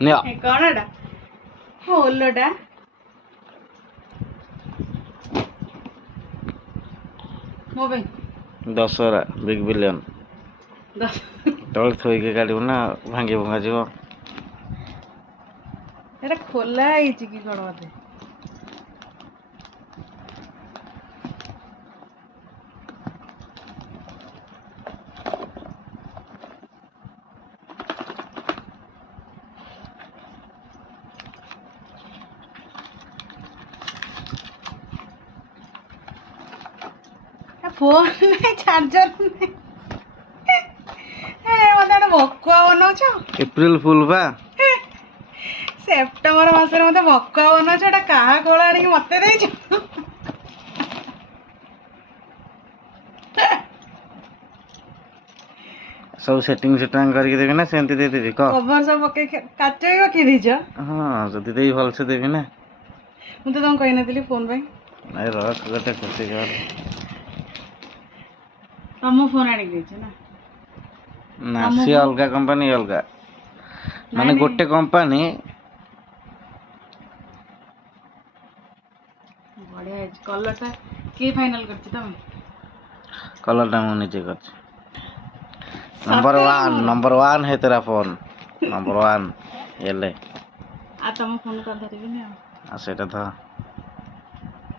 ନିଅ କଣ ଏଟା? ହଁ ଓଲୋଟା ମୋ ପାଇଁ ଦଶହରା ବିଗ ବିଲିୟନ ତଳେ ଥୋଇକି କାଢିବୁ ନା ଭାଙ୍ଗି ଭଙ୍ଗା ଯିବ। ଏଟା ଖୋଲା ହେଇଛି କି କଣ ବୋଧେ? ଫୋନ ନାହିଁ ଚାର୍ଜର ନାହିଁ। ମତେ ଗୋଟେ ଭକୁଆ ବନଉଛ। ଏପ୍ରିଲ ଫୁଲ ବା। ସେପ୍ଟେମ୍ବର ମାସରେ ମତେ ଭକୁଆ ବନଉଛ। ଏଟା କାହା କୋଳ ଆଣିକି ମତେ ଦେଇଛ? ସବୁ ସେଟିଂ କରିକି ଦେବି ନା ସେମିତି ଦେଇଦେବି କହ? କଭର ସବୁ ପକେଇ କାଚ ବି ପକେଇ ଦେଇଛ? ହଁ ଯଦି ଦେବି ଭଲସେ ଦେବି ନା। ମୁଁ ତ ତମକୁ କହିନଥିଲି ଫୋନ ପାଇଁ। ନାଇଁ ରଖ ଗୋଟେ ଖୁସି କର। ତମ ଫୋନ ଆଣିକି ଦେଇଛ ନା? ନା ତମ ସିଏ ଫୋନ ଅଲଗା କମ୍ପାନୀ ଅଲଗା ନାଇଁ ମାନେ ନାଇଁ ଗୋଟେ କମ୍ପାନୀ। ବଢିଆ ହେଇଛି। କଲରଟା କିଏ ଫାଇନାଲ କରିଛି ତମେ? କଲରଟା ମୁଁ ନିଜେ କରିଛି। ସତରେ ମୋର नंबर वन है तेरा फोन नंबर वन ये ले। ଆଉ ତମ ଫୋନ କରି ଧରିବିନି ଆଉ। ସେଇଟା ତ